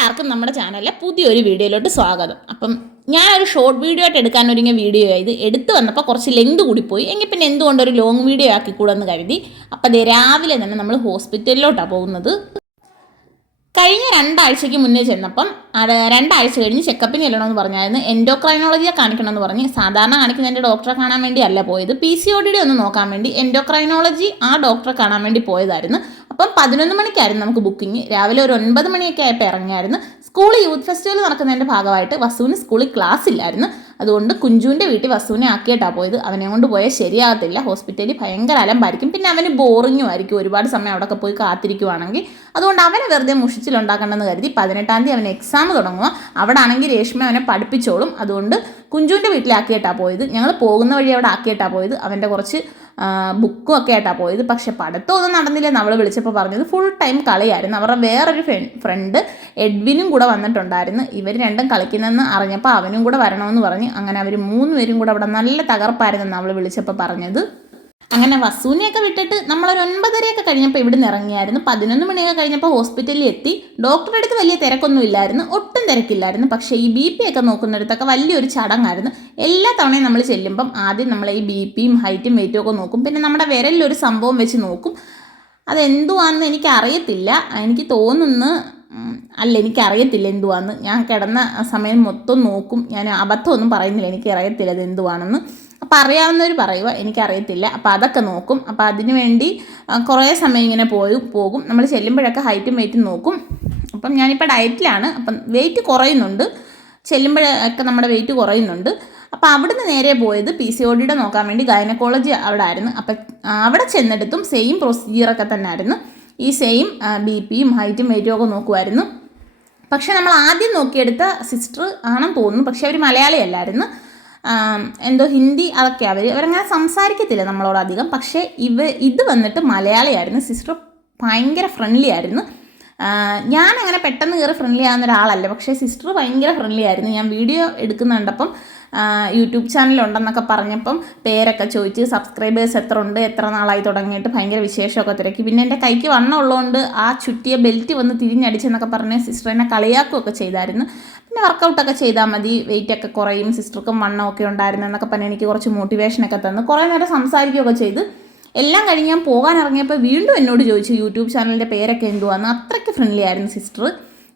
എല്ലാവർക്കും നമ്മുടെ ചാനലിലെ പുതിയൊരു വീഡിയോയിലോട്ട് സ്വാഗതം. അപ്പം ഞാനൊരു ഷോർട്ട് വീഡിയോ ആയിട്ട് എടുക്കാനൊരുങ്ങിയ വീഡിയോ ആയത് എടുത്തു വന്നപ്പോൾ കുറച്ച് ലെങ്ത് കൂടിപ്പോയി. എങ്കിൽ പിന്നെ എന്തുകൊണ്ടൊരു ലോങ് വീഡിയോ ആക്കിക്കൂടെന്ന് കരുതി. അപ്പം അതേ രാവിലെ തന്നെ നമ്മൾ ഹോസ്പിറ്റലിലോട്ടാണ് പോകുന്നത്. കഴിഞ്ഞ 2 ആഴ്ചയ്ക്ക് മുന്നേ ചെന്നപ്പം 2 ആഴ്ച കഴിഞ്ഞ് ചെക്കപ്പിന് ചെല്ലണമെന്ന് പറഞ്ഞായിരുന്നു. എൻഡോക്രൈനോളജിയെ കാണിക്കണമെന്ന് പറഞ്ഞ് സാധാരണ കാണിക്കുന്ന എൻ്റെ ഡോക്ടറെ കാണാൻ വേണ്ടി അല്ല പോയത്, PCOD ഒന്ന് നോക്കാൻ വേണ്ടി എൻഡോക്രൈനോളജി ആ ഡോക്ടറെ കാണാൻ വേണ്ടി പോയതായിരുന്നു. അപ്പം 11 മണിക്കായിരുന്നു നമുക്ക് ബുക്കിംഗ്. രാവിലെ ഒരു 9 മണിയൊക്കെ ആയപ്പോൾ ഇറങ്ങിയായിരുന്നു. സ്കൂളിൽ യൂത്ത് ഫെസ്റ്റിവൽ നടക്കുന്നതിൻ്റെ ഭാഗമായിട്ട് വസുവിന് സ്കൂളിൽ ക്ലാസ് ഇല്ലായിരുന്നു. അതുകൊണ്ട് കുഞ്ചുവിൻ്റെ വീട്ടിൽ വസുവിനെ ആക്കിയിട്ടാണ് പോയത്. അവനെ കൊണ്ട് പോയാൽ ശരിയാകത്തില്ല, ഹോസ്പിറ്റലിൽ ഭയങ്കര അലമ്പായിരിക്കും, പിന്നെ അവന് ബോറിങ്ങും ആയിരിക്കും ഒരുപാട് സമയം അവിടെയൊക്കെ പോയി കാത്തിരിക്കുവാണെങ്കിൽ. അതുകൊണ്ട് അവനെ വെറുതെ മുഷിച്ചിലുണ്ടാക്കണമെന്ന് കരുതി 18-ാം തീയതി അവന് എക്സാം തുടങ്ങുക. അവിടെ ആണെങ്കിൽ രേഷ്മ അവനെ പഠിപ്പിച്ചോളും. അതുകൊണ്ട് കുഞ്ചുവിൻ്റെ വീട്ടിലാക്കിയിട്ടാണ് പോയത്. ഞങ്ങൾ പോകുന്ന വഴി അവിടെ ആക്കിയിട്ടാണ് പോയത്. അവൻ്റെ കുറച്ച് ബുക്കും ഒക്കെ ആയിട്ടാണ് പോയത്. പക്ഷെ പഠിത്തമൊന്നും നടന്നില്ലെന്ന് അവൾ വിളിച്ചപ്പോൾ പറഞ്ഞത് ഫുൾ ടൈം കളിയായിരുന്നു. അവരുടെ വേറൊരു ഫ്രണ്ട് എഡ്വിനും കൂടെ വന്നിട്ടുണ്ടായിരുന്നു. ഇവർ രണ്ടും കളിക്കുന്നതെന്ന് അറിഞ്ഞപ്പോൾ അവനും കൂടെ വരണമെന്ന് പറഞ്ഞ് അങ്ങനെ അവർ 3 പേരും കൂടെ അവിടെ നല്ല തകർപ്പായിരുന്നെന്ന് അവൾ വിളിച്ചപ്പോൾ പറഞ്ഞത്. അങ്ങനെ വസുവിനെയൊക്കെ വിട്ടിട്ട് നമ്മളൊരു 9:30 കഴിഞ്ഞപ്പോൾ ഇവിടെ നിന്ന് ഇറങ്ങിയായിരുന്നു. 11 മണിയൊക്കെ കഴിഞ്ഞപ്പോൾ ഹോസ്പിറ്റലിൽ എത്തി. ഡോക്ടറുടെ അടുത്ത് വലിയ തിരക്കൊന്നും ഇല്ലായിരുന്നു, ഒട്ടും തിരക്കില്ലായിരുന്നു. പക്ഷേ ഈ BP ഒക്കെ നോക്കുന്നിടത്തൊക്കെ വലിയൊരു ചടങ്ങായിരുന്നു. എല്ലാ തവണയും നമ്മൾ ചെല്ലുമ്പം ആദ്യം നമ്മൾ ഈ BPയും ഹൈറ്റും വെയിറ്റും ഒക്കെ നോക്കും. പിന്നെ നമ്മുടെ വിരലിലൊരു സംഭവം വെച്ച് നോക്കും. അതെന്തുവാണെന്ന് എനിക്കറിയത്തില്ല. എനിക്ക് തോന്നുന്നു എനിക്കറിയത്തില്ല എന്തുവാന്ന്. ഞാൻ കിടന്ന സമയം മൊത്തം നോക്കും. ഞാൻ അബദ്ധമൊന്നും പറയുന്നില്ല, എനിക്കറിയത്തില്ല അത് എന്തുവാണെന്ന്. അപ്പോൾ അറിയാവുന്നവർ പറയുക, എനിക്കറിയത്തില്ല. അപ്പോൾ അതൊക്കെ നോക്കും. അപ്പോൾ അതിന് വേണ്ടി കുറേ സമയം ഇങ്ങനെ പോകും. നമ്മൾ ചെല്ലുമ്പോഴൊക്കെ ഹൈറ്റും വെയിറ്റും നോക്കും. അപ്പം ഞാനിപ്പോൾ ഡയറ്റിലാണ്. അപ്പം വെയിറ്റ് കുറയുന്നുണ്ട്, ചെല്ലുമ്പോഴൊക്കെ നമ്മുടെ വെയിറ്റ് കുറയുന്നുണ്ട്. അപ്പോൾ അവിടുന്ന് നേരെ പോയത് PCODയുടെ നോക്കാൻ വേണ്ടി ഗൈനക്കോളജി അവിടെ ആയിരുന്നു. അപ്പം അവിടെ ചെന്നെടുത്തും സെയിം പ്രൊസീജിയറൊക്കെ തന്നെ ആയിരുന്നു. ഈ സെയിം BPയും ഹൈറ്റും വെയിറ്റും ഒക്കെ നോക്കുമായിരുന്നു. പക്ഷേ നമ്മൾ ആദ്യം നോക്കിയെടുത്ത സിസ്റ്റർ ആണെന്ന് തോന്നുന്നു. പക്ഷേ അവർ മലയാളിയല്ലായിരുന്നു, എന്തോ ഹിന്ദി അതൊക്കെ. അവരങ്ങനെ സംസാരിക്കത്തില്ല നമ്മളോടധികം. പക്ഷേ ഇത് വന്നിട്ട് മലയാളിയായിരുന്നു. സിസ്റ്റർ ഭയങ്കര ഫ്രണ്ട്ലി ആയിരുന്നു. ഞാനങ്ങനെ പെട്ടെന്ന് കയറി ഫ്രണ്ട്ലി ആകുന്ന ഒരാളല്ല, പക്ഷേ സിസ്റ്റർ ഭയങ്കര ഫ്രണ്ട്ലി ആയിരുന്നു. ഞാൻ വീഡിയോ എടുക്കുന്നുണ്ടപ്പം യൂട്യൂബ് ചാനലുണ്ടെന്നൊക്കെ പറഞ്ഞപ്പം പേരൊക്കെ ചോദിച്ച് സബ്സ്ക്രൈബേഴ്സ് എത്ര ഉണ്ട്, എത്ര നാളായി തുടങ്ങിയിട്ട് ഭയങ്കര വിശേഷമൊക്കെ തിരക്കി. പിന്നെ എൻ്റെ കൈക്ക് വണ്ണമുള്ളതുകൊണ്ട് ആ ചുറ്റിയ ബെൽറ്റ് വന്ന് തിരിഞ്ഞടിച്ചെന്നൊക്കെ പറഞ്ഞ് സിസ്റ്റർ എന്നെ കളിയാക്കുകയൊക്കെ ചെയ്തായിരുന്നു. പിന്നെ വർക്കൗട്ടൊക്കെ ചെയ്താൽ മതി, വെയിറ്റൊക്കെ കുറയും, സിസ്റ്റർക്കും വണ്ണമൊക്കെ ഉണ്ടായിരുന്നു എന്നൊക്കെ പറഞ്ഞ് എനിക്ക് കുറച്ച് മോട്ടിവേഷനൊക്കെ തന്നു. കുറേ നേരം സംസാരിക്കുകയൊക്കെ ചെയ്ത് എല്ലാം കഴിഞ്ഞ് ഞാൻ പോകാൻ ഇറങ്ങിയപ്പോൾ വീണ്ടും എന്നോട് ചോദിച്ചു യൂട്യൂബ് ചാനലിൻ്റെ പേരൊക്കെ എന്തുവാന്ന്. അത്രയ്ക്ക് ഫ്രണ്ട്ലി ആയിരുന്നു സിസ്റ്റർ.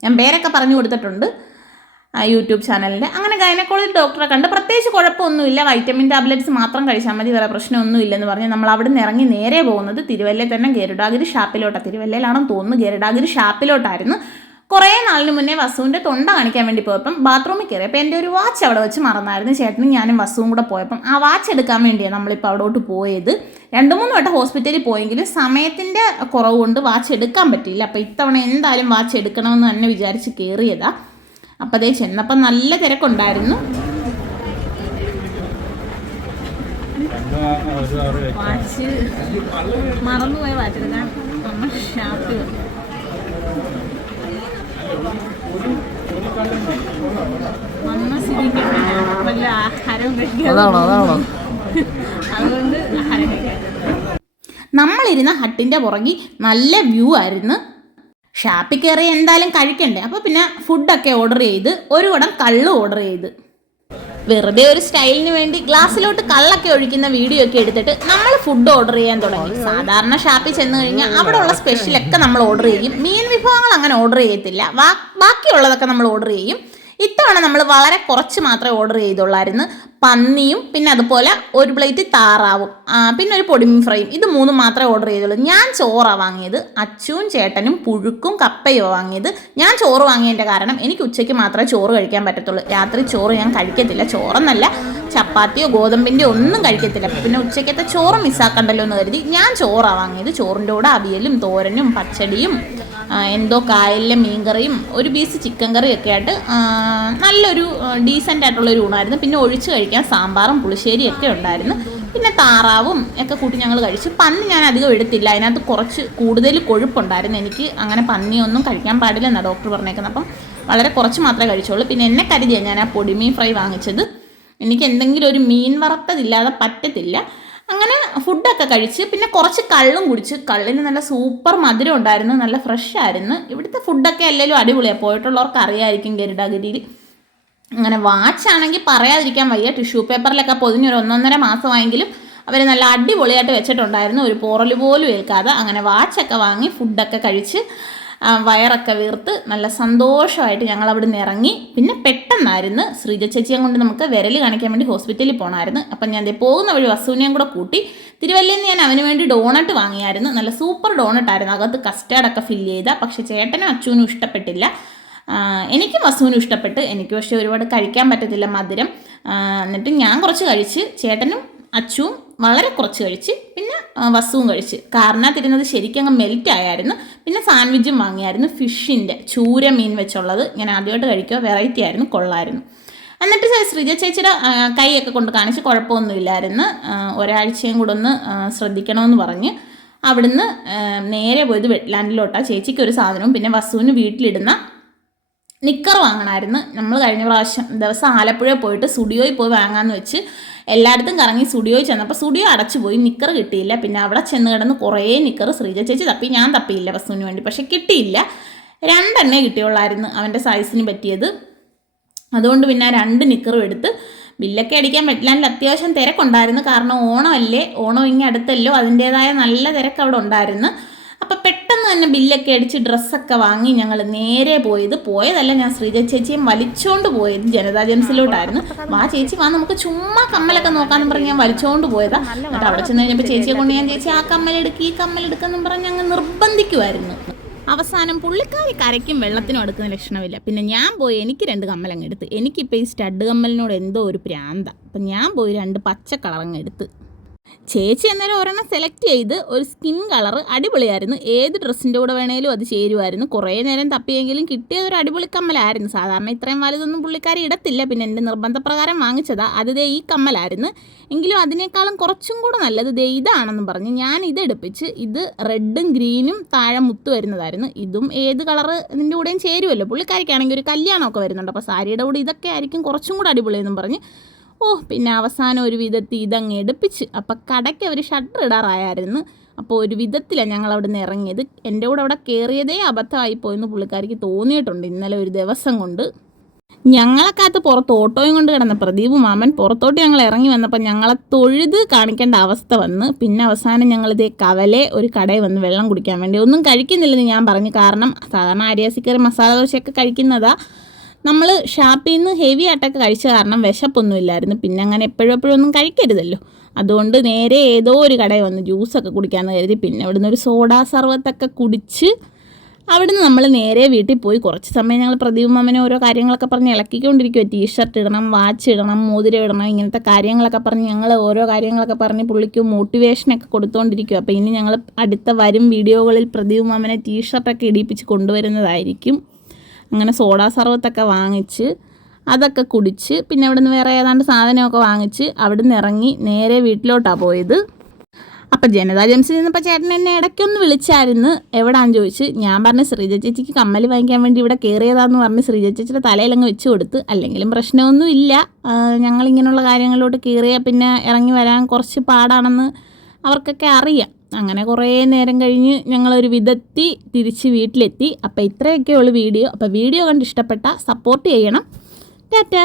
ഞാൻ പേരൊക്കെ പറഞ്ഞു കൊടുത്തിട്ടുണ്ട് യൂട്യൂബ് ചാനലിൻ്റെ. അങ്ങനെ ഗൈനക്കോളജി ഡോക്ടറെ കണ്ട് പ്രത്യേകിച്ച് കുഴപ്പമൊന്നുമില്ല, വൈറ്റമിൻ ടാബ്ലറ്റ്സ് മാത്രം കഴിച്ചാൽ മതി, വേറെ പ്രശ്നമൊന്നും ഇല്ലെന്ന് പറഞ്ഞ് നമ്മൾ അവിടെ നിന്ന് ഇറങ്ങി നേരെ പോകുന്നത് തിരുവല്ലയിൽ തന്നെ ഗരുഡാഗിരി ഷാപ്പിലോട്ടാണ്. തിരുവല്ലയിലാണെന്ന് തോന്നുന്നു, ഗരുഡാഗിരി ഷാപ്പിലോട്ടായിരുന്നു. കുറേ നാളിന് മുന്നേ വസുവിൻ്റെ തൊണ്ട കാണിക്കാൻ വേണ്ടി പോയപ്പം ബാത്റൂമിൽ കയറി. അപ്പോൾ എൻ്റെ ഒരു വാച്ച് അവിടെ വെച്ച് മറന്നായിരുന്നു. ചേട്ടനും ഞാനും വസുവും കൂടെ പോയപ്പം ആ വാച്ച് എടുക്കാൻ വേണ്ടിയാണ് നമ്മളിപ്പോൾ അവിടോട്ട് പോയത്. 2-3 വട്ടം ഹോസ്പിറ്റലിൽ പോയെങ്കിലും സമയത്തിൻ്റെ കുറവ് കൊണ്ട് വാച്ച് എടുക്കാൻ പറ്റിയില്ല. അപ്പോൾ ഇത്തവണ എന്തായാലും വാച്ച് എടുക്കണമെന്ന് തന്നെ വിചാരിച്ച് കയറിയതാണ്. അപ്പോൾ അതേ ചെന്നപ്പം നല്ല തിരക്കുണ്ടായിരുന്നു. വാച്ച് മറന്നുപോയ വാച്ച് എടുക്കാൻ നമ്മൾ ഷാപ്പിൽ വന്ന സ്ഥിതിക്ക് വല്ല ആഹാരവും കഴിക്കാൻ, അതുകൊണ്ട് ആഹാരം കഴിക്കാൻ നമ്മളിരുന്ന ഹട്ടിൻ്റെ പുറകിൽ നല്ല വ്യൂ ആയിരുന്നു. ഷാപ്പിൽ കയറി എന്തായാലും കഴിക്കണ്ടേ, അപ്പോൾ പിന്നെ ഫുഡൊക്കെ ഓർഡർ ചെയ്ത് ഒരു കുടം കള്ള് ഓർഡർ ചെയ്ത് വെറുതെ ഒരു സ്റ്റൈലിന് വേണ്ടി ഗ്ലാസ്സിലോട്ട് കള്ളൊക്കെ ഒഴിക്കുന്ന വീഡിയോ ഒക്കെ എടുത്തിട്ട് നമ്മൾ ഫുഡ് ഓർഡർ ചെയ്യാൻ തുടങ്ങി. സാധാരണ ഷാപ്പിൽ ചെന്ന് കഴിഞ്ഞാൽ അവിടെ ഉള്ള സ്പെഷ്യലൊക്കെ നമ്മൾ ഓർഡർ ചെയ്യും. മീൻ വിഭവങ്ങൾ അങ്ങനെ ഓർഡർ ചെയ്യത്തില്ല, ബാക്കിയുള്ളതൊക്കെ നമ്മൾ ഓർഡർ ചെയ്യും. ഇത്തവണ നമ്മൾ വളരെ കുറച്ച് മാത്രമേ ഓർഡർ ചെയ്തുള്ളായിരുന്നു. പന്നിയും പിന്നെ അതുപോലെ ഒരു പ്ലേറ്റ് താറാവും പിന്നെ ഒരു പൊടിമീൻ ഫ്രൈയും, ഇത് 3 മാത്രമേ ഓർഡർ ചെയ്തുള്ളൂ. ഞാൻ ചോറാണ് വാങ്ങിയത്, അച്ചുവും ചേട്ടനും പുഴുക്കും കപ്പയും വാങ്ങിയത്. ഞാൻ ചോറ് വാങ്ങിയതിൻ്റെ കാരണം എനിക്ക് ഉച്ചയ്ക്ക് മാത്രമേ ചോറ് കഴിക്കാൻ പറ്റത്തുള്ളൂ. രാത്രി ചോറ് ഞാൻ കഴിക്കത്തില്ല. ചോറെന്നല്ല, ചപ്പാത്തിയോ ഗോതമ്പിൻ്റെയോ ഒന്നും കഴിക്കത്തില്ല. പിന്നെ ഉച്ചയ്ക്കത്തെ ചോറ് മിസ്സാക്കണ്ടല്ലോ എന്ന് കരുതി ഞാൻ ചോറാണ് വാങ്ങിയത്. ചോറിൻ്റെ കൂടെ അവിയലും തോരനും പച്ചടിയും എന്തോ കായലിലെ മീൻകറിയും ഒരു പീസ് ചിക്കൻ കറിയൊക്കെ ആയിട്ട് നല്ലൊരു ഡീസൻ്റ് ആയിട്ടുള്ളൊരു ഊണായിരുന്നു. പിന്നെ ഒഴിച്ച് കഴിക്കാൻ സാമ്പാറും പുളിശ്ശേരിയൊക്കെ ഉണ്ടായിരുന്നു. പിന്നെ താറാവും ഒക്കെ കൂട്ടി ഞങ്ങൾ കഴിച്ചു. പന്നി ഞാൻ അധികം എടുത്തില്ല, അതിനകത്ത് കുറച്ച് കൂടുതൽ കൊഴുപ്പുണ്ടായിരുന്നു. എനിക്ക് അങ്ങനെ പന്നിയൊന്നും കഴിക്കാൻ പാടില്ലെന്നാണ് ഡോക്ടർ പറഞ്ഞേക്കുന്നത്. അപ്പം വളരെ കുറച്ച് മാത്രമേ കഴിച്ചുള്ളൂ. പിന്നെ എന്നെ കരുതിയാണ് ഞാൻ ആ പൊടിമീൻ ഫ്രൈ വാങ്ങിച്ചത്. എനിക്ക് എന്തെങ്കിലും ഒരു മീൻ വറുത്തതില്ലാതെ പറ്റത്തില്ല. അങ്ങനെ ഫുഡൊക്കെ കഴിച്ച് പിന്നെ കുറച്ച് കള്ളും കുടിച്ച്. കള്ളിന് നല്ല സൂപ്പർ മധുരം ഉണ്ടായിരുന്നു, നല്ല ഫ്രഷ് ആയിരുന്നു. ഇവിടുത്തെ ഫുഡൊക്കെ എല്ലാവരും അടിപൊളിയാണ്, പോയിട്ടുള്ളവർക്ക് അറിയാമായിരിക്കും ഗരുഡഗിരിയിൽ. അങ്ങനെ വാച്ചാണെങ്കിൽ പറയാതിരിക്കാൻ വയ്യ. ടിഷ്യൂ പേപ്പറിലൊക്കെ പൊതിഞ്ഞൊരു 1.5 മാസമായെങ്കിലും അവർ നല്ല അടിപൊളിയായിട്ട് വെച്ചിട്ടുണ്ടായിരുന്നു, ഒരു പോറൽ പോലും ഏൽക്കാതെ. അങ്ങനെ വാച്ചൊക്കെ വാങ്ങി ഫുഡൊക്കെ കഴിച്ച് വയറൊക്കെ വീർത്ത് നല്ല സന്തോഷമായിട്ട് ഞങ്ങൾ അവിടെ നിന്ന് ഇറങ്ങി. പിന്നെ പെട്ടെന്നായിരുന്നു ശ്രീജ ചേച്ചിയെ കൊണ്ട് നമുക്ക് വിരൽ കാണിക്കാൻ വേണ്ടി ഹോസ്പിറ്റലിൽ പോകണമായിരുന്നു. അപ്പം ഞാൻ പോകുന്ന വഴി വസുവിനെയും കൂടെ കൂട്ടി തിരുവല്ലയിൽ നിന്ന് ഞാൻ അവന് വേണ്ടി ഡോണട്ട് വാങ്ങിയായിരുന്നു. നല്ല സൂപ്പർ ഡോണട്ടായിരുന്നു, അകത്ത് കസ്റ്റാർഡൊക്കെ ഫില്ല് ചെയ്ത. പക്ഷേ ചേട്ടനും അച്ഛനും ഇഷ്ടപ്പെട്ടില്ല. എനിക്കും വസുവിനും ഇഷ്ടപ്പെട്ട്, എനിക്ക് പക്ഷേ ഒരുപാട് കഴിക്കാൻ പറ്റത്തില്ല മധുരം. എന്നിട്ട് ഞാൻ കുറച്ച് കഴിച്ച്, ചേട്ടനും അച്ചുവും വളരെ കുറച്ച് കഴിച്ച്, പിന്നെ വസുവും കഴിച്ച്. കാരണത്തിരുന്നത് ശരിക്കും അങ്ങ് മെൽറ്റ് ആയായിരുന്നു. പിന്നെ സാൻഡ്വിച്ചും വാങ്ങിയായിരുന്നു, ഫിഷിൻ്റെ ചൂര മീൻ വെച്ചുള്ളത്. ഞാൻ ആദ്യമായിട്ട് കഴിക്കുക, വെറൈറ്റി ആയിരുന്നു, കൊള്ളായിരുന്നു. എന്നിട്ട് ശ്രീജ ചേച്ചിയുടെ കൈയൊക്കെ കൊണ്ട് കാണിച്ച് കുഴപ്പമൊന്നുമില്ലായിരുന്നു. ഒരാഴ്ചയും കൂടെ ഒന്ന് ശ്രദ്ധിക്കണമെന്ന് പറഞ്ഞ് അവിടുന്ന് നേരെ പോയത് വെറ്റ്ലാൻഡിലോട്ടാണ്. ചേച്ചിക്ക് ഒരു സാധനവും പിന്നെ വസുവിന് വീട്ടിലിടുന്ന നിക്കർ വാങ്ങണമായിരുന്നു. നമ്മൾ കഴിഞ്ഞ ദിവസം ആലപ്പുഴ പോയിട്ട് സ്റ്റുഡിയോയിൽ പോയി വാങ്ങാമെന്ന് വെച്ച് എല്ലായിടത്തും കറങ്ങി സ്റ്റുഡിയോയിൽ ചെന്നപ്പോൾ സ്റ്റുഡിയോ അടച്ചു പോയി, നിക്കർ കിട്ടിയില്ല. പിന്നെ അവിടെ ചെന്ന് കിടന്ന് കുറേ നിക്കർ ശ്രീജ ചേച്ചി തപ്പി, ഞാൻ തപ്പിയില്ല വസുവിന് വേണ്ടി, പക്ഷെ കിട്ടിയില്ല. 2 കിട്ടിയുള്ളായിരുന്നു അവൻ്റെ സൈസിന് പറ്റിയത്. അതുകൊണ്ട് പിന്നെ 2 നിക്കറും എടുത്ത് ബില്ലൊക്കെ അടിക്കാൻ വെറ്റ്ലാൻഡിൽ അത്യാവശ്യം തിരക്കുണ്ടായിരുന്നു. കാരണം ഓണമല്ലേ, ഓണം ഇങ്ങനെ അടുത്തല്ലോ, അതിൻ്റേതായ നല്ല തിരക്ക് അവിടെ ഉണ്ടായിരുന്നു. അപ്പം പെട്ടെന്ന് തന്നെ ബില്ലൊക്കെ അടിച്ച് ഡ്രസ്സൊക്കെ വാങ്ങി ഞങ്ങൾ നേരെ പോയതല്ല, ഞാൻ ശ്രീജ ചേച്ചിയും വലിച്ചുകൊണ്ട് പോയത് ജനതാ ജെംസിലോട്ടായിരുന്നു. വാ ചേച്ചി വാ, നമുക്ക് ചുമ്മാ കമ്മലൊക്കെ നോക്കാമെന്ന് പറഞ്ഞ് ഞാൻ വലിച്ചുകൊണ്ട് പോയതാ. എന്നിട്ട് അവിടെ ചെന്ന് കഴിഞ്ഞപ്പോൾ ചേച്ചിയെ കൊണ്ട് ഞാൻ ചേച്ചി ആ കമ്മലെടുക്കുക ഈ കമ്മലെടുക്കെന്നും പറഞ്ഞ് ഞങ്ങൾ നിർബന്ധിക്കുമായിരുന്നു. അവസാനം പുള്ളിക്കാരി കരയ്ക്കും വെള്ളത്തിനും എടുക്കുന്ന ലക്ഷണമില്ല. പിന്നെ ഞാൻ പോയി എനിക്ക് 2 കമ്മലങ്ങ് എടുത്ത്. എനിക്കിപ്പോൾ ഈ സ്റ്റഡ് കമ്മലിനോട് എന്തോ ഒരു പ്രാന്ത. അപ്പം ഞാൻ പോയി 2 പച്ച കളറങ്ങ് എടുത്ത്. ചേച്ചി അന്നേരം ഒരെണ്ണം സെലക്ട് ചെയ്ത്, ഒരു സ്കിൻ കളർ അടിപൊളിയായിരുന്നു, ഏത് ഡ്രസ്സിൻ്റെ കൂടെ വേണേലും അത് ചേരുമായിരുന്നു. കുറേ നേരം തപ്പിയെങ്കിലും കിട്ടിയതൊരു അടിപൊളി കമ്മലായിരുന്നു. സാധാരണ ഇത്രയും വലുതൊന്നും പുള്ളിക്കാരി ഇടത്തില്ല, പിന്നെ എൻ്റെ നിർബന്ധപ്രകാരം വാങ്ങിച്ചതാ. അത് ഈ കമ്മലായിരുന്നു. എങ്കിലും അതിനേക്കാളും കുറച്ചും കൂടെ നല്ലത് ഇതാണെന്ന് പറഞ്ഞ് ഞാൻ ഇതെടുപ്പിച്ച്. ഇത് റെഡും ഗ്രീനും താഴെ മുത്ത് വരുന്നതായിരുന്നു. ഇതും ഏത് കളർ ഇതിൻ്റെ കൂടെയും ചേരുമല്ലോ. പുള്ളിക്കാരിക്കാണെങ്കിൽ ഒരു കല്യാണമൊക്കെ വരുന്നുണ്ട്, അപ്പോൾ സാരിയുടെ കൂടെ ഇതൊക്കെ ആയിരിക്കും കുറച്ചും കൂടെ അടിപൊളിയെന്നും പറഞ്ഞ് പിന്നെ അവസാനം ഒരു വിധത്തിൽ ഇതങ്ങ് എടുപ്പിച്ച്. അപ്പം കടയ്ക്ക് അവർ ഷട്ടർ ഇടാറായിരുന്നു. അപ്പോൾ ഒരു വിധത്തിലാണ് ഞങ്ങൾ അവിടെ നിന്ന് ഇറങ്ങിയത്. എൻ്റെ കൂടെ അവിടെ കയറിയതേ അബദ്ധമായിപ്പോയെന്ന് പുള്ളിക്കാരിക്ക് തോന്നിയിട്ടുണ്ട് ഇന്നലെ ഒരു ദിവസം കൊണ്ട്. ഞങ്ങളെക്കാത്ത് പുറത്ത് ഓട്ടോയും കൊണ്ട് കിടന്ന പ്രദീപ് മാമൻ പുറത്തോട്ട് ഞങ്ങൾ ഇറങ്ങി വന്നപ്പോൾ ഞങ്ങളെ തൊഴുത് കാണിക്കേണ്ട അവസ്ഥ വന്ന്. പിന്നെ അവസാനം ഞങ്ങളിതേ കവലെ ഒരു കടയിൽ വന്ന് വെള്ളം കുടിക്കാൻ വേണ്ടി. ഒന്നും കഴിക്കുന്നില്ലെന്ന് ഞാൻ പറഞ്ഞു, കാരണം സാധാരണ അരിയാസിക്കറി മസാല ദോശയൊക്കെ കഴിക്കുന്നതാ. നമ്മൾ ഷാപ്പിൽ നിന്ന് ഹെവി ആയിട്ടൊക്കെ കഴിച്ച കാരണം വിശപ്പൊന്നുമില്ലായിരുന്നു. പിന്നെ അങ്ങനെ എപ്പോഴും ഒന്നും കഴിക്കരുതല്ലോ. അതുകൊണ്ട് നേരെ ഏതോ ഒരു കടയിൽ വന്ന് ജ്യൂസൊക്കെ കുടിക്കാമെന്ന് കരുതി. പിന്നെ അവിടുന്ന് ഒരു സോഡാ സർവത്തൊക്കെ കുടിച്ച് അവിടുന്ന് നമ്മൾ നേരെ വീട്ടിൽ പോയി. കുറച്ച് സമയം ഞങ്ങൾ പ്രദീപ് മാമനെ ഓരോ കാര്യങ്ങളൊക്കെ പറഞ്ഞ് ഇളക്കിക്കൊണ്ടിരിക്കുക. ടീഷർട്ട് ഇടണം, വാച്ച് ഇടണം, മോതിരം ഇടണം, ഇങ്ങനത്തെ കാര്യങ്ങളൊക്കെ പറഞ്ഞ് ഞങ്ങൾ ഓരോ കാര്യങ്ങളൊക്കെ പറഞ്ഞ് പുള്ളിക്ക് മോട്ടിവേഷനൊക്കെ കൊടുത്തുകൊണ്ടിരിക്കുക. അപ്പോൾ ഇനി ഞങ്ങൾ അടുത്ത വരും വീഡിയോകളിൽ പ്രദീപ് മാമനെ ടീഷർട്ടൊക്കെ ഇടിപ്പിച്ച് കൊണ്ടുവരുന്നതായിരിക്കും. അങ്ങനെ സോഡാ സർവത്തൊക്കെ വാങ്ങിച്ച് അതൊക്കെ കുടിച്ച് പിന്നെ അവിടെ നിന്ന് വേറെ ഏതാണ്ട് സാധനമൊക്കെ വാങ്ങിച്ച് അവിടെ നിന്ന് ഇറങ്ങി നേരെ വീട്ടിലോട്ടാണ് പോയത്. അപ്പം ജനതാ ജെംസിൽ നിന്നപ്പോൾ ചേട്ടൻ എന്നെ ഇടയ്ക്കൊന്ന് വിളിച്ചായിരുന്നു, എവിടാന്ന് ചോദിച്ച്. ഞാൻ പറഞ്ഞ് ശ്രീജ ചേച്ചിക്ക് കമ്മൽ വാങ്ങിക്കാൻ വേണ്ടി ഇവിടെ കയറിയതാന്ന് പറഞ്ഞ് ശ്രീജ ചേച്ചിയുടെ തലയിലങ്ങ് വെച്ച് കൊടുത്ത്. അല്ലെങ്കിലും പ്രശ്നമൊന്നും ഇല്ല, ഞങ്ങളിങ്ങനെയുള്ള കാര്യങ്ങളിലോട്ട് കയറിയാൽ പിന്നെ ഇറങ്ങി വരാൻ കുറച്ച് പാടാണെന്ന് അവർക്കൊക്കെ അറിയാം. അങ്ങനെ കുറേ നേരം കഴിഞ്ഞ് ഞങ്ങളൊരു വിധത്തിൽ തിരിച്ച് വീട്ടിലെത്തി. അപ്പോൾ ഇത്രയൊക്കെയുള്ളൂ വീഡിയോ. അപ്പോൾ വീഡിയോ കണ്ട് ഇഷ്ടപ്പെട്ടാൽ സപ്പോർട്ട് ചെയ്യണം. ടാറ്റാ.